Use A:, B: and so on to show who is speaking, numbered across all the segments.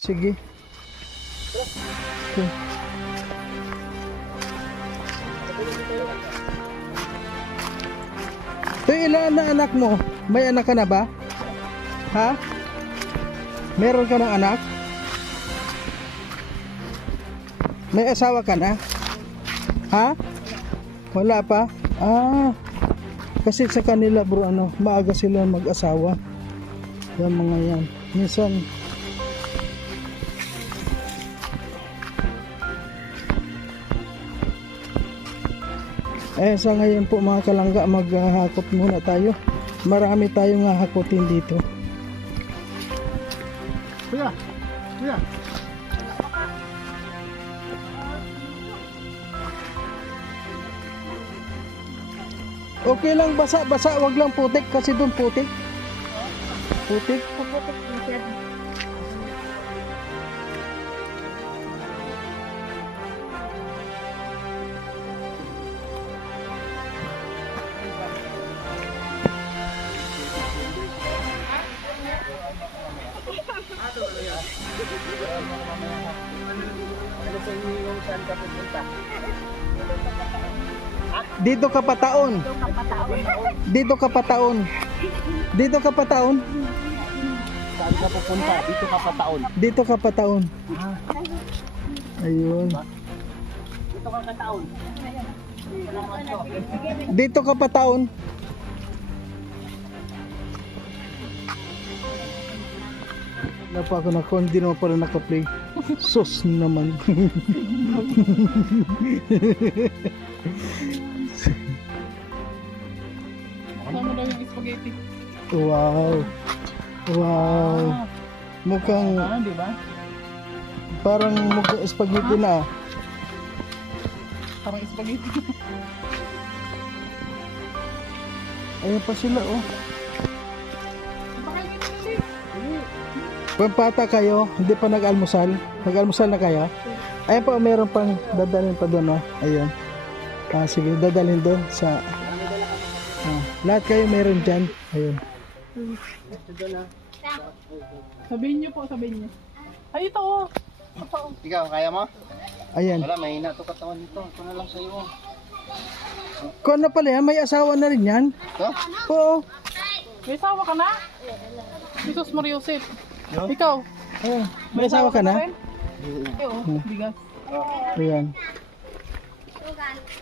A: Sige. Okay. Ito ilan na anak mo? May anak ka na ba? Ha? Meron ka ng anak? May asawa ka na? Ha? Wala pa? Ah. Kasi sa kanila bro ano, maaga sila mag-asawa. Yan mga yan. Minsan Eh sa ngayon po mga kalangga maghahakot muna tayo. Marami tayong hahakotin dito.
B: Kuya, kuya.
A: Okay lang basa, basa, wag lang putik kasi doon putik. Putik.
B: Ano yung saan ka pupunta?
A: Dito ka pa taon. Dito ka pa taon. Dito ka pa taon.
B: Saan ka pupunta? Dito ka pa taon.
A: Dito ka pa taon. Ayun.
B: Dito ka ka taon.
A: Dito ka pa taon. Wala pa ako na hindi naman pala nakaplay. Sus naman.
C: Kasama daw yung spaghetti.
A: wow. Wow. Mukhang
C: Ah, di ba?
A: parang mukhang spaghetti na.
C: Parang spaghetti.
A: Ayan pa sila oh. Pampata kayo, hindi pa nag-almusal. Nag-almusal na kayo? Ayan pa, meron pang dadalhin pa doon, oh. Ayun. Ah, sige, dadalhin doon sa... Ah, lahat kayo meron dyan. Ayun.
C: Sabihin niyo po, sabihin niyo. Ay, ito oh. Ito oh.
B: Ikaw, kaya mo?
A: Ayan.
B: Wala, mahina to katawan nito. Ito na lang sa'yo.
A: Kung ano pala yan, may asawa na rin yan.
B: Ito?
A: Oo.
C: May asawa ka na? Jesus Mariosep. Ikaw?
A: Oh, may asawa ka na?
C: Ay, oh, bigas.
A: Ayan.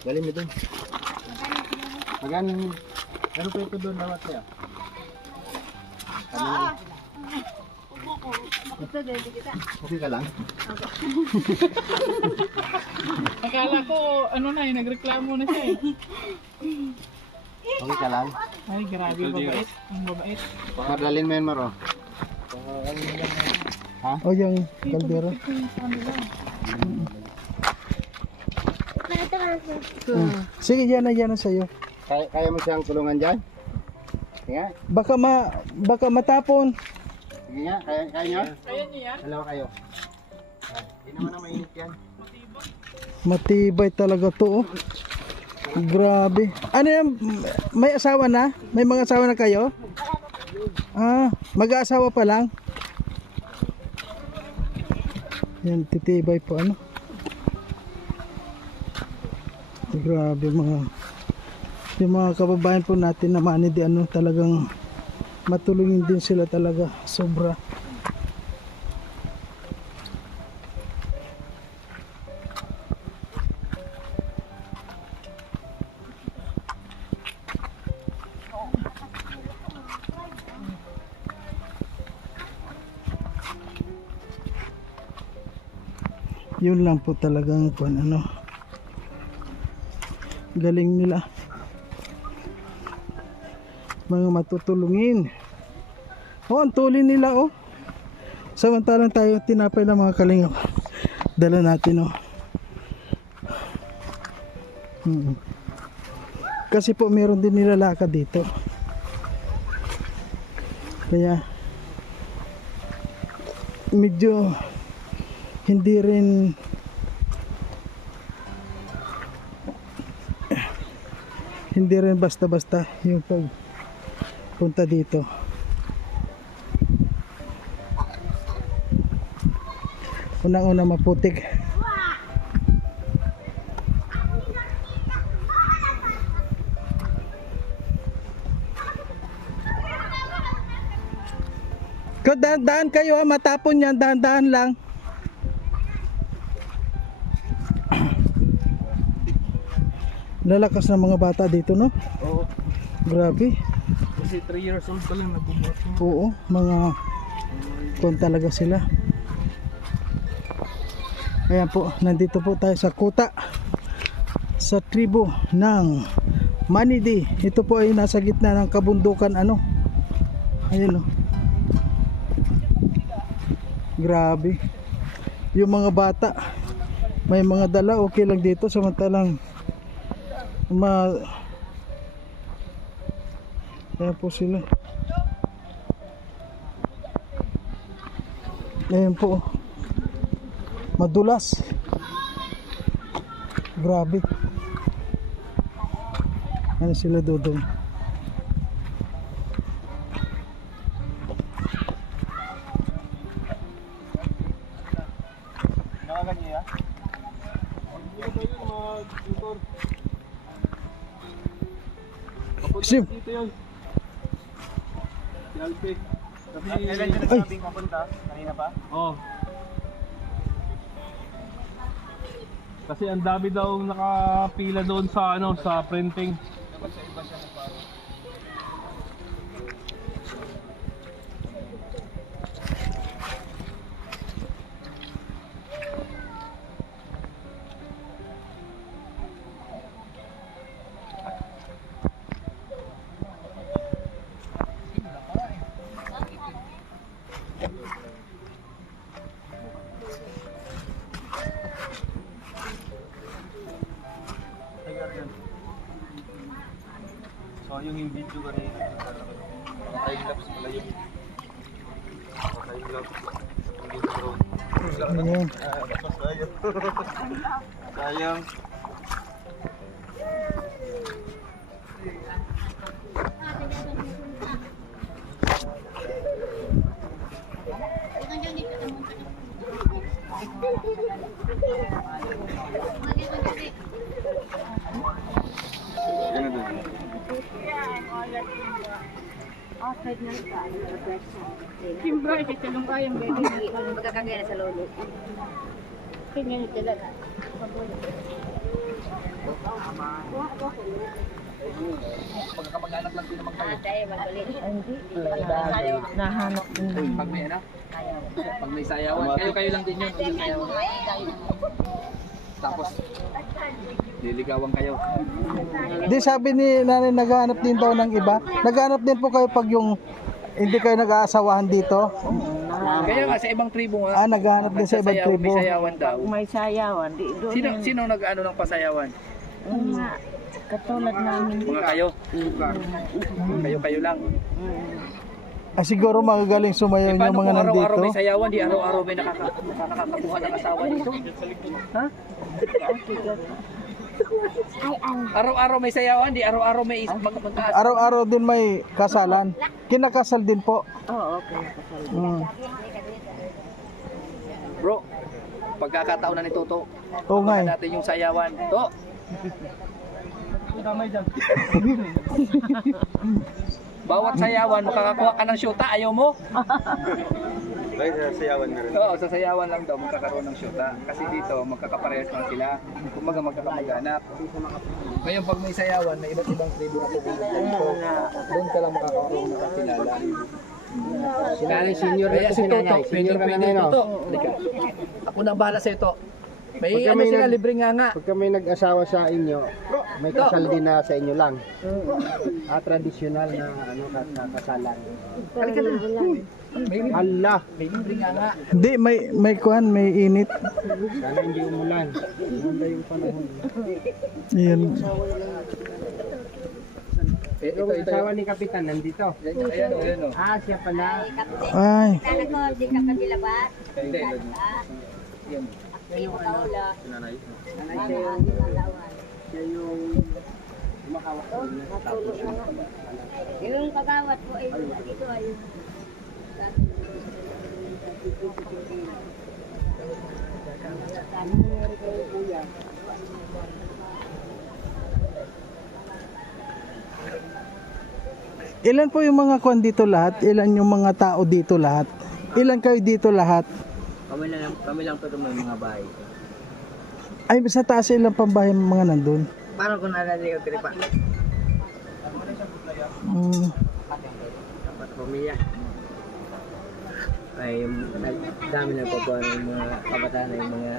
B: Galing mo dun. Magano? Ano pa ito doon lawat kaya? Okay ka lang?
C: Akala ko, ano na eh, nagreklamo na siya eh.
B: Okay ka lang?
C: Ay, grabe, babait. Ang babait.
B: Padalin mo yan, Maro.
A: O yung kaldero.
C: Ito yung kanila.
A: Hmm. Sige, yan na, yan na sa'yo.
B: Kaya, kaya mo siyang tulungan dyan? Sige.
A: Baka ma... Baka matapon.
B: Sige nga. Kaya, kaya nyo?
C: Kaya niyo yan?
B: Dalawa kayo. Hindi naman na mainit yan.
A: Matibay talaga to, oh. Grabe. Ano yan? May asawa na? May mga asawa na kayo? Ah, mag-aasawa pa lang? Yan, titibay po, ano? Grabe mga yung mga kababayan po natin na mani di ano talagang matulungin din sila talaga sobra lang po talagang kung ano galing nila. Mga matutulungin. Oh ang tuli nila oh. Samantalang tayo tinapay ng mga kalingap. Dala natin oh. Hmm. kasi po meron din nilalakad dito. Kaya medyo hindi rin hindi rin basta-basta yung pag punta dito unang-una maputik. Daan kayo ha, matapon yan, dahan-dahan lang. Lalakas ng mga bata dito, no?
B: Oo.
A: Grabe.
B: Kasi 3 years old pa lang nagbubuhat.
A: Oo, mga kon talaga sila. Ayan po, nandito po tayo sa kuta sa tribo ng Manidi. Ito po ay nasa gitna ng kabundukan ano. Ayun oh. Grabe. Yung mga bata may mga dala okay lang dito samantalang ma Ayan po sila. Ayan po. Madulas. Grabe. Ano sila dudong? Ay.
B: Siya nagsabing mapunta? Kanina pa? Oo. Kasi ang dami daw nakapila doon sa ano sa printing. So yung yung video kanina. Time lapse pala yun. Time lapse. Ang intro.
A: Ayan.
B: Sayang. Sayang.
C: Kimbra, ikitilong kayang baby.
D: Magkakagaya sa lolo.
C: Tingnan niyo talaga.
D: Ah, tayo, magulit.
C: Nahanap din.
E: Pag may ano? Pag may sayawan. Kayo kayo lang din yun. Tapos, liligawan kayo.
A: Di sabi ni nanay naghahanap din daw ng iba. Naghahanap din po kayo pag yung hindi kayo nag-aasawahan dito.
E: Kaya nga sa ibang tribo nga.
A: Ah, naghahanap din sa ibang tribo.
E: May sayawan daw.
F: may sayawan. Di, doon
E: Sino sino nag-ano ng pasayawan?
F: yung mga katulad namin.
E: Mga kayo. Kayo kayo lang.
A: Ah, siguro magagaling sumayaw
E: Eh,
A: yung
E: paano
A: mga
E: kung araw-araw may
A: nandito.
E: sayawan, di araw-araw may nakaka- nakakakuha ng asawa dito? Ha? Araw-araw may sayawan, di araw-araw may is- mag magkaas.
A: Araw-araw din may kasalan. Kinakasal din po.
F: Oo, okay. Kasal.
A: Mm.
E: Bro, pagkakataon na ni Toto.
A: Oo nga eh.
E: natin yung sayawan. To. Bawat sayawan, makakakuha ka ng syuta, ayaw mo?
B: Ay, sayawan na rin.
E: Oo, sa sayawan lang daw magkakaroon ng syuta. Kasi dito, magkakaparehas lang sila. Kumbaga magkakamag-anak. Ngayon, pag may sayawan, may iba't ibang tribo na pupunta. Doon ka lang makakaroon ng kakilala.
B: Sinanay, senior
E: Kaya si Toto, pwede, pwede, Toto. Ako na bahala sa ito. May
B: Pagka
E: ano
B: may
E: sila,
B: nag-
E: libre nga nga.
B: Pagka may nag-asawa sa inyo, may kasal din na sa inyo lang. Ah, tradisyonal na ano kas- kasalan.
E: Halika na. Nga.
A: Hindi, may, may kuhan, may init.
B: sana hindi umulan. Maganda yung panahon.
A: Yun.
E: Eh, ito,
B: Yung
E: ito,
B: asawa ni Kapitan nandito.
E: Ayan, ayan, o, ayan, o.
B: Ah, siya pala.
A: Ay,
D: Sana ko, di ka pagilabat.
E: Hindi, ito. Yan.
D: Aktibo ka ula.
B: Sinanay.
D: Mga agalawan.
B: Siya yung. Tapos yung
D: Yung kagawat po ay dito ay
A: Ilan po yung mga kwan dito lahat? Ilan yung mga tao dito lahat? Ilan kayo dito lahat?
G: Kami lang, kami lang to may mga bahay.
A: Ay, sa taas ilang pambahay mga nandun?
G: Parang kung nalali ko tripa.
A: Mm.
G: Pamilya. Ay, dami na po ng mga kabataan yung mga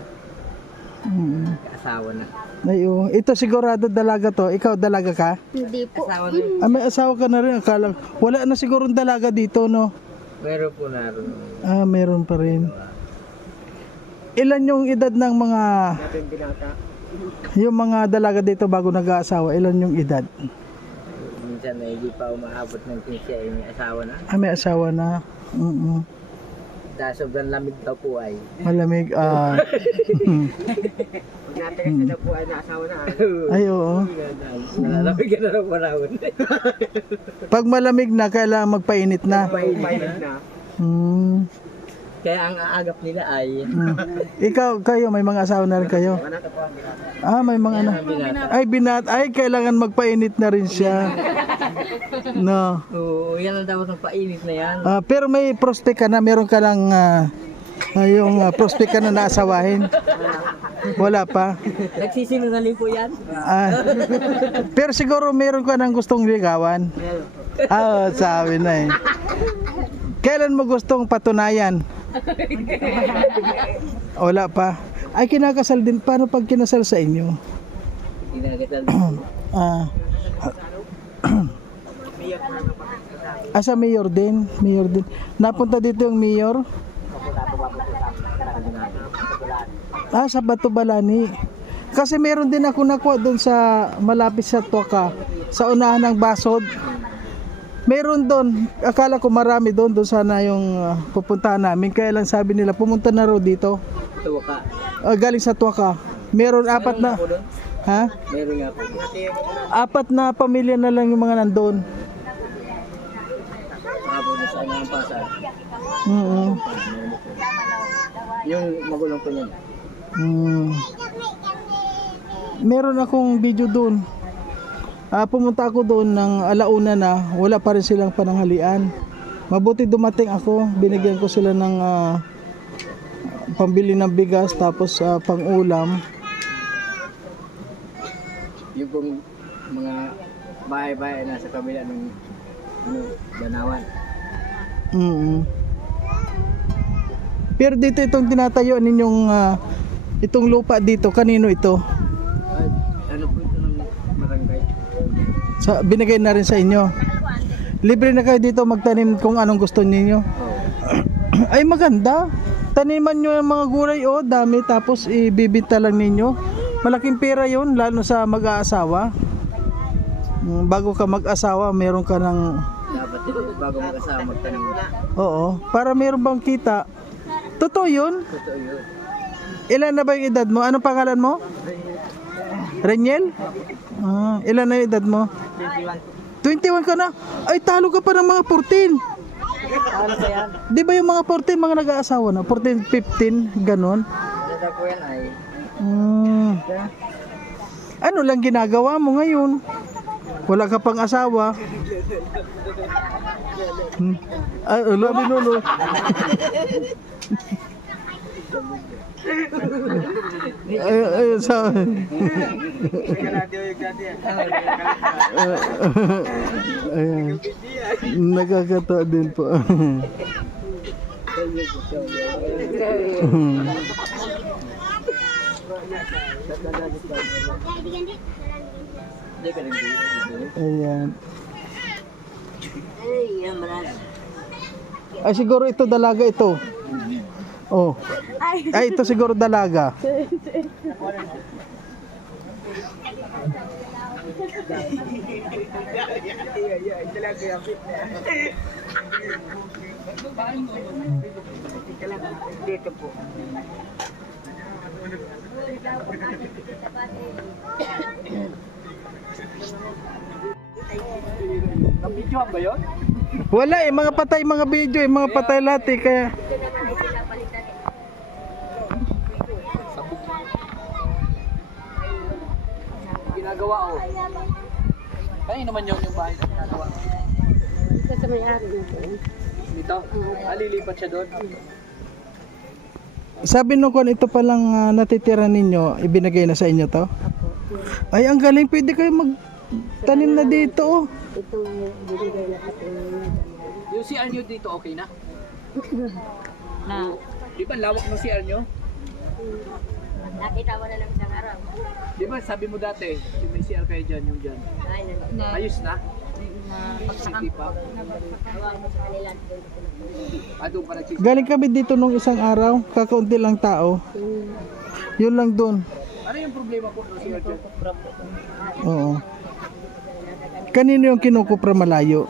A: Mm.
G: asawa na.
A: Ay, oh. Ito sigurado dalaga to. Ikaw dalaga ka?
H: Hindi po.
G: Asawa na
A: Ah, may asawa ka na rin. Akala, wala na sigurong dalaga dito, no?
G: Meron po na rin.
A: Ah, meron pa rin. Ilan yung edad ng mga yung mga dalaga dito bago nag-aasawa? Ilan yung edad?
G: Minsan na hindi pa umaabot ng 15 ay may asawa na.
A: Ah, may asawa na. Mm
G: Dahil sobrang lamig daw po ay.
A: Malamig. Ah.
G: Pag natin kasi daw po ay naasawa na.
A: ay, oo.
G: Nalalamig ka na ng panahon.
A: Pag malamig na, kailangan magpainit na.
G: Mainit na.
A: Hmm.
G: Kaya ang aagap nila ay
A: Hmm. Ikaw, kayo, may mga asawa na rin kayo? Ah, may mga ano. Ay, binat. Ay, kailangan magpainit na rin siya. No.
G: Oo, yan ang dapat ng painit na yan.
A: Ah, pero may prospect ka na, meron ka lang ah, ah, yung ah, prospect ka na naasawahin. Wala pa.
G: Nagsisinungaling po yan.
A: Ah, pero siguro meron ka nang gustong ligawan. Ah, sabi na eh. Kailan mo gustong patunayan? Wala pa. Ay, kinakasal din. Paano pag kinasal sa inyo?
G: Ginagatal.
A: Ah. ah, sa mayor din. Mayor din. Napunta dito yung mayor? Ah, sa Bato Balani. Kasi meron din ako nakuha doon sa malapit sa Tuaka, sa unahan ng Basod. Meron doon, akala ko marami doon, doon sana yung ah, pupuntahan namin. Kaya lang sabi nila, pumunta na raw dito.
G: Tuwa ka.
A: Ah, galing sa Tuaka. Meron apat na,
G: Ako doon.
A: ha?
G: Meron nga po.
A: Apat na pamilya na lang yung mga
G: pasar.
A: Mm
G: Yung magulong po niyan.
A: Mm. Meron akong video doon. Ah, pumunta ako doon ng alauna na, wala pa rin silang pananghalian. Mabuti dumating ako, binigyan ko sila ng ah, pambili ng bigas tapos ah, pang-ulam.
G: Yung pong mga bahay-bahay nasa kabila ng ano, Banawan.
A: Mm. Pero dito itong tinatayo ninyong ah, itong lupa dito, kanino ito?
G: Ay, ano po ito ng barangay?
A: Sa, binigay na rin sa inyo. Libre na kayo dito magtanim kung anong gusto ninyo.
G: Oo.
A: Ay maganda. Taniman nyo yung mga gulay oh, dami tapos ibibinta lang ninyo. Malaking pera yon lalo sa mag-aasawa. Mm, Bago ka mag-asawa, meron ka ng
G: Dapat bago mag-asawa magtanim.
A: Oo, para meron bang kita. Totoo 'yun.
G: Totoo yun.
A: Ilan na ba yung edad mo? Anong pangalan mo? Reniel? Ah, ilan na yung edad mo? 21 ka na? Ay, talo ka pa ng mga 14.
G: Ano ba yan?
A: Di ba yung mga 14 mga nag-aasawa na? 14, 15, ganon.
G: Dada po yan ay.
A: Hmm. Ano lang ginagawa mo ngayon? Wala ka pang asawa. Hmm. Ah, ulo, binulo. Ay, ay, sa... Ayan. Nakakatawa din po. Ayan.
H: Ay.
A: Ay siguro ito dalaga ito. Oh. Ay ito siguro dalaga.
G: Dito po. Nabidyohan ba yun?
A: Wala eh mga patay mga video eh mga patay lahat eh kaya
G: Kaya naman yun yung bahay na ginagawa.
D: Dito sa may-ari na po.
E: Dito? Ah, lilipat siya doon?
A: Sabi nung kung ito palang ah, natitira ninyo, ibinigay na sa inyo to? Ay, ang galing. Pwede kayo magtanim na dito. Oh.
D: Ito yung binigay na sa inyo.
E: Yung CR nyo dito okay na?
F: Na,
E: Di ba lawak ng CR nyo?
D: Nakita mo na lang isang araw.
E: Di ba sabi mo dati, yung may CR kayo dyan, yung dyan.
D: Na.
E: Ayos na?
F: na
E: City pa?
D: Tawag mo sa kanila. doon ko na-
E: Ah, doon pa nagsis...
A: Galing kami dito nung isang araw. Kakaunti lang tao. Yun lang doon.
E: Ano yung problema po ng CR dyan?
A: Oo. Kanino yung kinukupra malayo?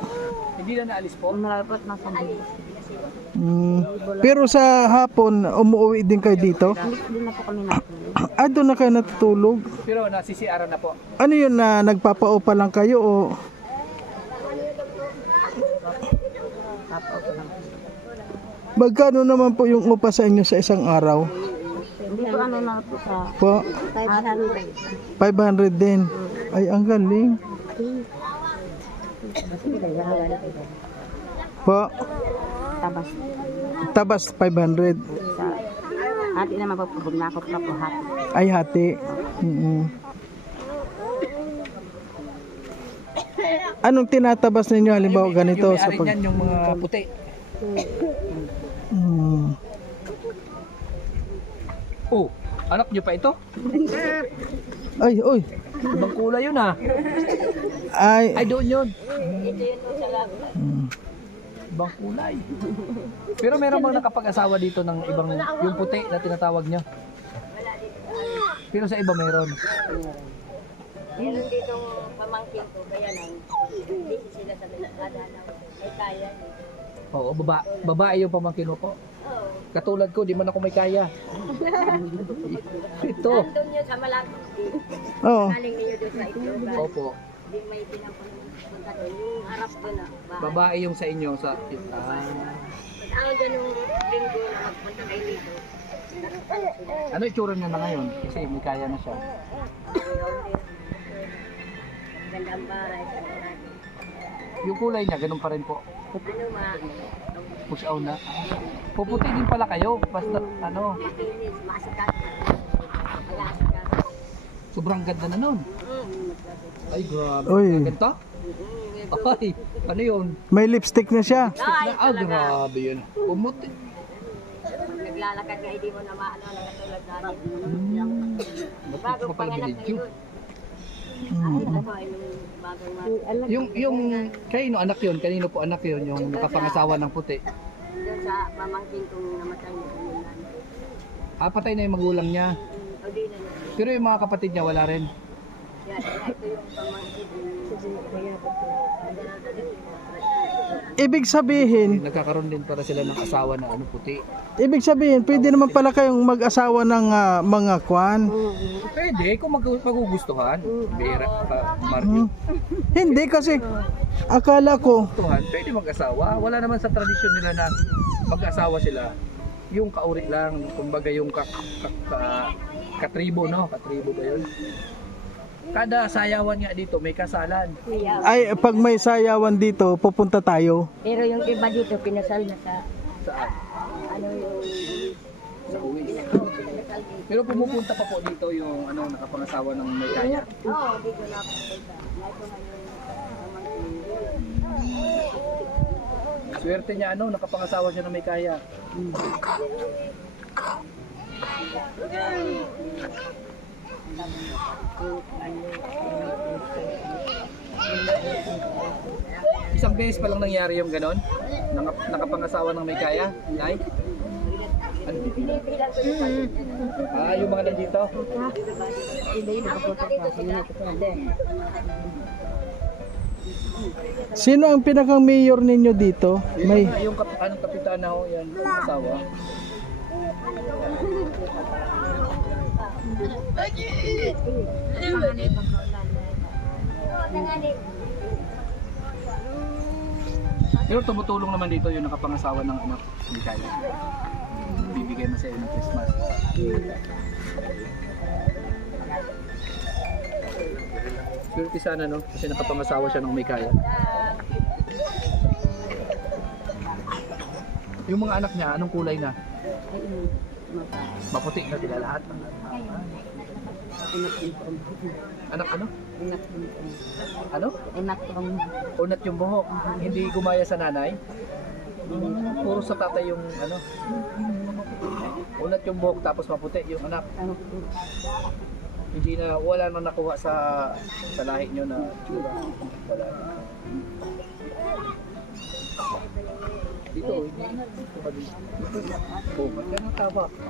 E: Hindi na naalis po?
F: malapit na sa dito.
A: Mm, pero sa hapon, umuwi din kayo dito?
F: Hindi na po kami natulog.
A: Ah, doon na kayo natutulog?
E: Pero nasi-CR na po.
A: Ano yun na nagpapaupa lang kayo o
F: lang.
A: magkano naman po yung upa sa inyo sa isang araw?
F: Dito ano na po sa
A: Po,
D: 500.
A: 500 din. Ay, ang galing. Po,
F: tabas.
A: tabas 500.
F: Sa hati na mapapabog na ako pa po hati.
A: Ay, hati. Mm-mm. Anong tinatabas ninyo halimbawa ganito
E: yung
A: sa
E: may-ari
A: pag...
E: niyan, yung mga puti.
A: Mm.
E: Oh, anak nyo pa ito?
A: Ay, oy.
E: Ibang kulay yun ah.
A: Ay,
E: Ay, doon yun.
D: Ito yun doon sa labo.
E: Ibang kulay. Pero meron bang nakapag-asawa dito ng ibang, yung puti na tinatawag niya? Pero sa iba meron.
D: Meron dito pamangkin ko, kaya lang, hindi sila sa adanaw. Ay kaya eh.
E: Oo, baba, babae yung pamangkin mo po.
D: Oo.
E: Katulad ko, di man ako may kaya. Ito.
D: Nandun yun sa malapit.
A: oh.
D: Galing niyo doon sa ito.
E: Opo.
D: Hindi may pinapunta. Yung harap doon na. Bahay.
E: Babae yung sa inyo sa ah,
D: Pag ako linggo na magpunta kay Lito.
E: Ano itsura niya na ngayon? Kasi may kaya na siya.
D: Gandang bahay.
E: Yung kulay niya, ganun pa rin po.
D: Ano ma,
E: Push out na. Puputi din pala kayo. Basta ano, sobrang ganda na nun.
D: Mm.
E: Ay, grabe.
A: Uy.
E: Ganito? Ay, ano yun?
A: May lipstick na siya.
D: Ay,
E: Ah, grabe yun. Pumuti.
D: Pag naglalakad nga, hindi mo na maano na katulad natin.
E: Ba't
D: Bagong panganak na yun. Ako ay yung.
E: Yung, kanino anak yun? Kanino po anak yun? Yung nakapangasawa ng puti.
D: Doon sa pamangkin kong namatay na.
E: Ah, patay na yung magulang niya.
D: Na na.
E: Pero yung mga kapatid niya wala rin.
D: Yan, ito yung pamangkin.
A: Ibig sabihin,
E: Nagkakaroon din para sila ng asawa na ano puti.
A: ibig sabihin, pwede naman pala kayong mag-asawa ng ah, mga kwan.
E: Pwede, kung mag magugustuhan. Bira ka, Mario.
A: Hindi kasi akala ko,
E: Gustuhan, pwede mag-asawa. Wala naman sa tradisyon nila na mag-asawa sila. Yung kaurit lang, kumbaga yung ka, ka, ka- katribo, no? Katribo ba yun? Kada sayawan nga dito may kasalan.
A: Ay pag may sayawan dito, pupunta tayo.
D: pero yung iba dito, pinasal na sa,
E: Saan?
D: ano yung,
E: Sa
D: dito.
E: Pero pumupunta pa po dito yung ano nakapangasawa ng may kaya.
D: Oo, dito na ako punta. Ito na yung pamangkin.
E: Swerte niya ano, nakapangasawa siya ng may kaya. Isang beses pa lang nangyari yung ganon? Naka- nakapangasawa ng may kaya? Nay? Ano? Ah, yung mga nandito?
A: Sino ang pinakang mayor ninyo dito? May
E: Yung kap ano, kapitana ho, yan, asawa. Pero tumutulong naman dito yung nakapangasawa ng anak, hindi kaya. Bibigay mo sa iyo ng Christmas. Swerte sana no, kasi nakapangasawa siya ng may kaya. Yung mga anak niya, anong kulay na? Maputi na sila lahat. Anak ano?
F: Unak yung.
E: Ano?
F: Unak yung
E: Unat yung buhok. Hindi gumaya sa nanay. Puro sa tatay yung ano. Unat yung buhok tapos maputi yung anak. Hindi na wala na nakuha sa sa lahi nyo na tsura. Wala. Dito. Dito pa dito. Oh, magkano taba?